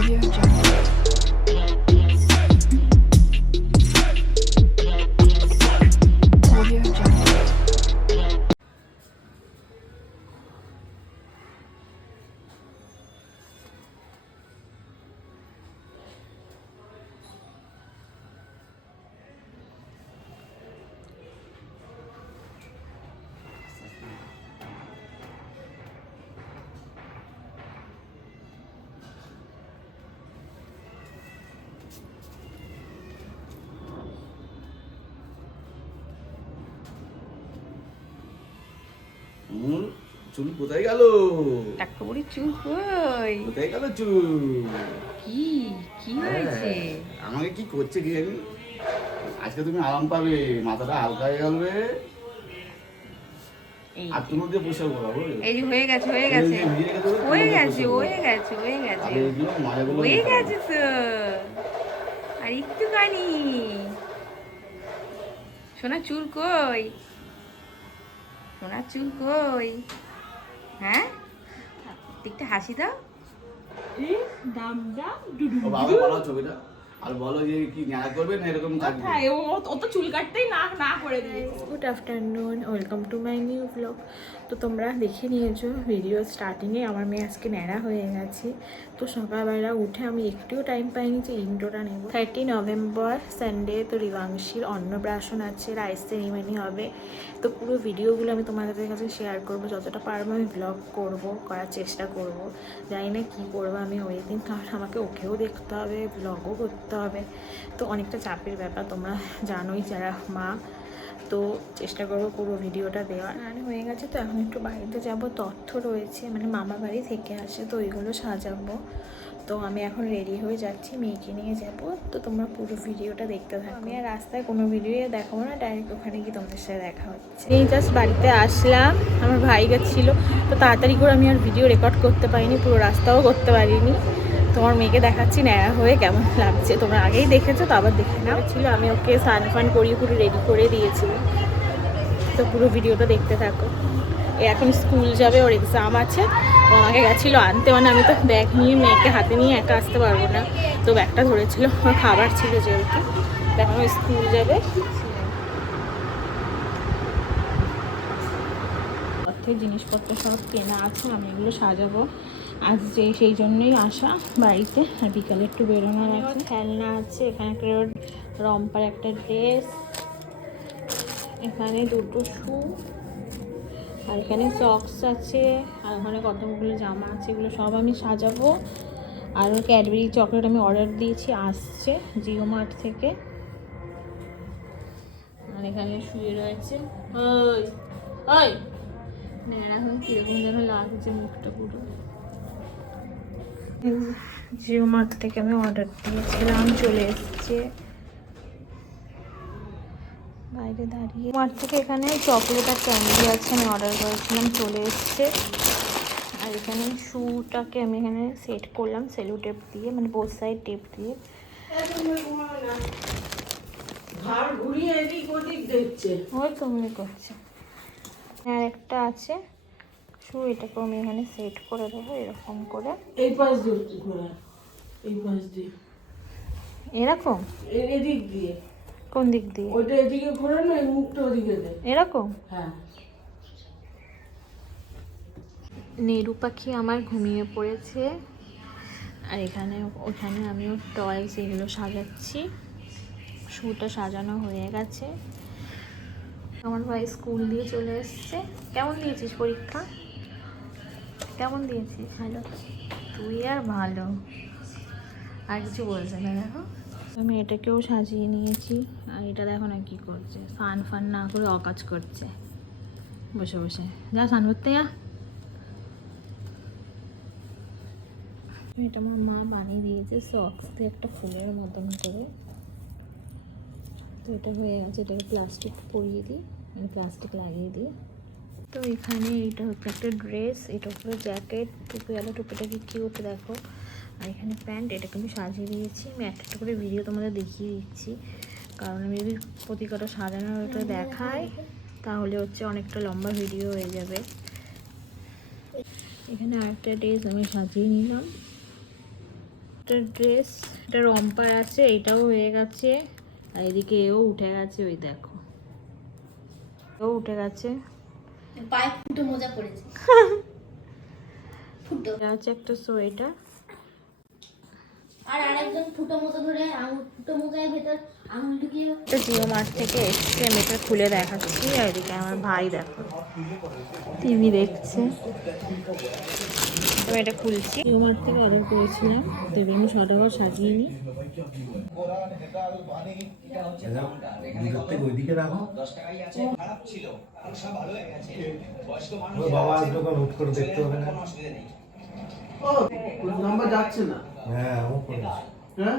Audio Jungle. Audio Jungle. চুল কোথায় গেল? টাকা বুড়ি চুল কই? কোথায় গেল চুল? কি কি হয়েছে? আমাকে কি করছে কি জানি? আজকে তুমি আরাম পাবে, মাথাটা হালকা হয়ে গেলবে। আর তুমি দিয়ে পোশাক করাবো। এই যে হয়ে গেছে হয়ে গেছে হয়ে গেছে হয়ে গেছে হয়ে গেছে হয়ে গেছে তো। আর একটুখানি সোনা চুল কই? সোনা চুল কই? হ্যাঁ একটু হাসি দাও। বাবা বলো ছবিটা আর বলো যে কি ন্যাড়া করবে না এরকম থাকবে। অত চুল কাটতেই না করে দিয়ে। Good afternoon, welcome to my new blog. তো তোমরা দেখে নিয়েছো ভিডিও স্টার্টিংয়ে আমার মেয়ে আজকে ন্যাড়া হয়ে গেছে। তো সকালবেলা উঠে আমি একটুও টাইম পাইনি যে ইন্ট্রোটা নেব। 30 নভেম্বর সানডে, তো রিবাংশীর অন্নপ্রাশন আছে, রাইস সেরিমনি হবে। তো পুরো ভিডিওগুলো আমি তোমাদের কাছে শেয়ার করব, যতটা পারবো আমি ব্লগ করার চেষ্টা করব। জানি না কী করবো আমি ওই দিন, কারণ আমাকে ওকেও দেখতে হবে, ব্লগও করতে হবে। তো অনেকটা চাপের ব্যাপার, তোমরা জানোই যারা মা। তো চেষ্টা করবো পুরো ভিডিওটা দেওয়ার। রান্না হয়ে গেছে, তো এখন একটু বাড়িতে যাব, তথ্য রয়েছে মানে মামা বাড়ি থেকে আসে, তো ওইগুলো সাজাবো। তো আমি এখন রেডি হয়ে যাচ্ছি, মেয়েকে নিয়ে যাব। তো তোমরা পুরো ভিডিওটা দেখতে থাকো। আমি আর রাস্তায় কোনো ভিডিও দেখাবো না, ডাইরেক্ট ওখানে গিয়ে তোমাদের সাথে দেখা হচ্ছে। এই জাস্ট বাড়িতে আসলাম, আমার ভাই গেছিল, তো তাড়াতাড়ি করে আমি আর ভিডিও রেকর্ড করতে পারিনি, পুরো রাস্তাও করতে পারিনি। তোমার মেয়েকে দেখাচ্ছি ন্যাড়া হয়ে কেমন লাগছে, তোমরা আগেই দেখেছো, তো আবার দেখে নাও। ছিল আমি ওকে স্নান ফান করিয়ে পুরো রেডি করে দিয়েছিলাম। তো পুরো ভিডিওটা দেখতে থাকো। এখন স্কুল যাবে, ওর এক্সাম আছে, ও আমাকে গেছিলো আনতে, মানে আমি তো ব্যাগ নিয়ে মেয়েকে হাতে নিয়ে একা আসতে পারবো না, তো ব্যাগটা ধরেছিল, আমার খাবার ছিল যেহেতু। এখন ও স্কুল যাবে। অর্থের জিনিসপত্র সব কেনা আছে, আমি এগুলো সাজাবো আজ, যে সেই জন্যই আসা বাড়িতে। আর বিকালে একটু বেরোনোর আছে। খেলনা আছে, এখানে একটা রম্পার একটা ড্রেস, এখানে দুটো শু, আর এখানে সক্স আছে, আর ওখানে কতগুলো জামা আছে, এগুলো সব আমি সাজাবো। আর ক্যাডবেরি চকলেট আমি অর্ডার দিয়েছি, আসছে জিও মার্ট থেকে। আর এখানে শুয়ে রয়েছে, ওই ওই ন্যাড়া হয়ে কীরকম যেন লাগছে মুখটা পুরো। জিও মার্ট থেকে আমি অর্ডার দিয়েছিলাম, চলে এসছে বাইরে দাঁড়িয়ে। মার্ট থেকে এখানে চকলেট আর ক্যান্ডি আছে, আমি অর্ডার করেছিলাম, চলে এসছে। আর এখানে শুটাকে আমি এখানে সেট করলাম সেলো টেপ দিয়ে, মানে বোথ সাইড টেপ দিয়ে। ওই তো মনে করছে। আর একটা আছে শু, এটাকে আমি এখানে সেট করে দেবো এরকম করে। এই পাশ দিয়ে ঘোরা, এই পাশ দিয়ে এরকম? এদিক দিয়ে। কোন দিক দিয়ে? ওইটা এদিকে ঘোরা না, এই মুখটা ওদিকে দে। এরকম? হ্যাঁ। নেরু পাখি আমার ঘুমিয়ে পড়েছে। আর ওখানে আমিও টয়স এগুলো সাজাচ্ছি। শুটা সাজানো হয়ে গেছে। আমার ভাই স্কুল দিয়ে চলে এসছে। কেমন দিয়েছিস পরীক্ষা? কেমন দিয়েছিস? ভালো। তুই আর ভালো, আর কিছু বলছে না। দেখো আমি এটাকেও সাজিয়ে নিয়েছি। আর এটা দেখো না কি করছে, ফান ফান না করে অকাজ করছে বসে বসে। যা স্নান করতে যা। এটা আমার মা বানিয়ে দিয়েছে সক্স দিয়ে একটা ফুলের মতন করে। তো এটা হয়ে গেছে, এটাকে প্লাস্টিক পরিয়ে দিই, মানে প্লাস্টিক লাগিয়ে দিই। তো এখানে এটা হচ্ছে একটা ড্রেস, এটা উপরে জ্যাকেট, টুপিওয়ালা, টুপিটা কি কিউট দেখো। আর এখানে প্যান্ট, এটাকে আমি সাজিয়ে দিয়েছি। আমি একটা করে ভিডিও তোমাদের দেখিয়ে দিচ্ছি, কারণ আমি যদি প্রতি কটা সাজানোর ওটা দেখাই তাহলে হচ্ছে অনেকটা লম্বা ভিডিও হয়ে যাবে। এখানে আরেকটা ড্রেস আমি সাজিয়ে নিলাম। একটা ড্রেস, এটা রম্পার আছে, এটাও হয়ে গেছে। আর এদিকে এও উঠে গেছে, ওই দেখো ও উঠে গেছে। পায়ে ফুটো মোজা পড়েছে। ফুটো। এটা হচ্ছে একটা সোয়েটার। আর আরেকজন ফুটো মোজা ধরে ফুটো মোজার ভেতর আঙুল ঢুকিয়ে এটা জিও মার্ট থেকে এসছে, আমি এটা খুলে দেখাচ্ছি। আর এদিকে আমার ভাই দেখো টিভি দেখছে। আমি এটা খুলছি। জিও মার্ট থেকে অর্ডার করেছিলাম, তবে আমি সদাগর সাজিয়ে নিই। বাবা আসবে কোন হুট করে দেখতে হবে না। ও নাম্বার যাচ্ছে না। হ্যাঁ ও করে। হ্যাঁ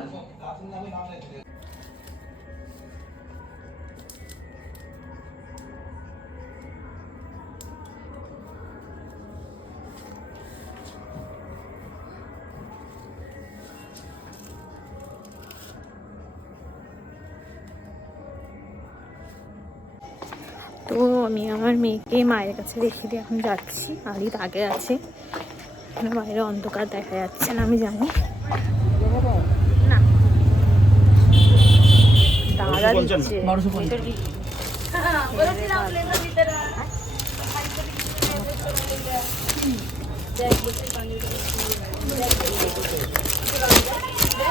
তো আমি আমার মেয়েকে মায়ের কাছে রেখে দিয়ে এখন যাচ্ছি। আলিত আগে আছে, বাইরে অন্ধকার দেখা যাচ্ছে না, আমি জানি না। দাদা দিচ্ছে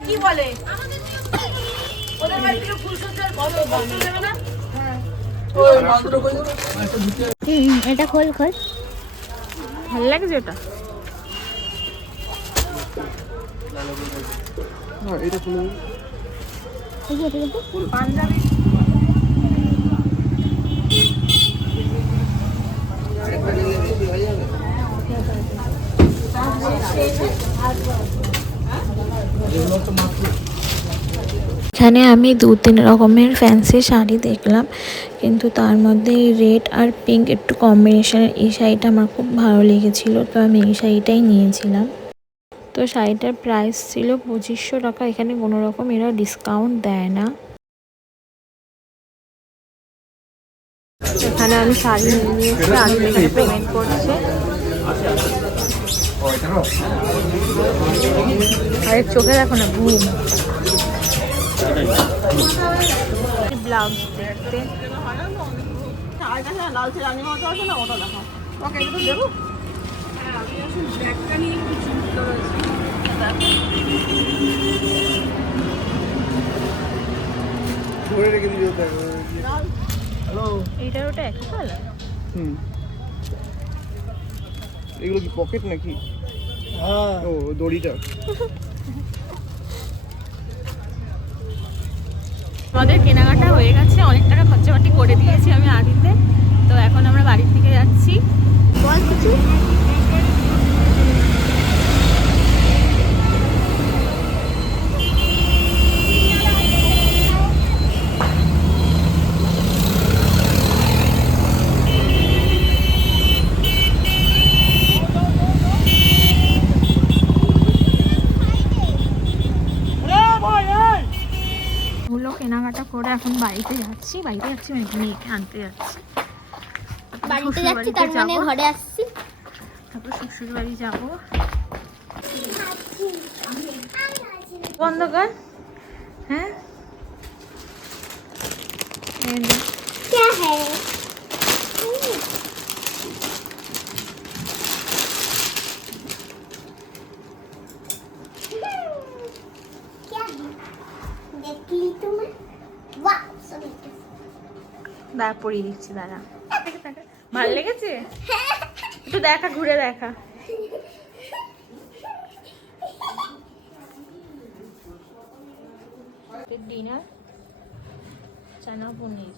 কি বলে ওদের বাড়ি থেকে ফুলসজ্জার বস্ত্র দেবে না? এটা খোল খোল। ভালো লাগছে ওটা। পাঞ্জাবি এখানে আমি 2-3 রকমের ফ্যান্সি শাড়ি দেখলাম, কিন্তু তার মধ্যে এই রেড আর পিঙ্ক একটু কম্বিনেশনের এই শাড়িটা আমার খুব ভালো লেগেছিল, তো আমি এই শাড়িটাই নিয়েছিলাম। তো শাড়িটার প্রাইস ছিল 2500 টাকা। এখানে কোনো রকম এরা ডিসকাউন্ট দেয় না। এখানে আমি শাড়ি নিয়ে নিয়েছি, আমি এখানে পেমেন্ট করছে। আরে চোখে দেখো না ঘুম। ব্লাউজ দেখতে এইটার ওটা একই কালার। এগুলো কি পকেট নাকি? ও দড়িটা। আমাদের কেনাকাটা হয়ে গেছে, অনেক টাকা খরচাপাতি করে দিয়েছি আমি আদিতে। তো এখন আমরা বাড়ির দিকে যাচ্ছি। বল কিছু। ওগুলো কেনাকাটা করে এখন বাড়িতে যাচ্ছি মানে মেয়েকে আনতে যাচ্ছি। বাড়িতে যাচ্ছি তার মানে ঘরে আসছি। তারপর শ্বশুর বাড়ি যাবো। বন্ধ কর। হ্যাঁ क्या है? क्या है? देख ली तुम्हें? वाह, सब দাঁড়া পরিয়ে দিচ্ছি, দাঁড়া। ভালো লেগেছে? একটু দেখা, ঘুরে দেখা। ডিনার চানা পনির।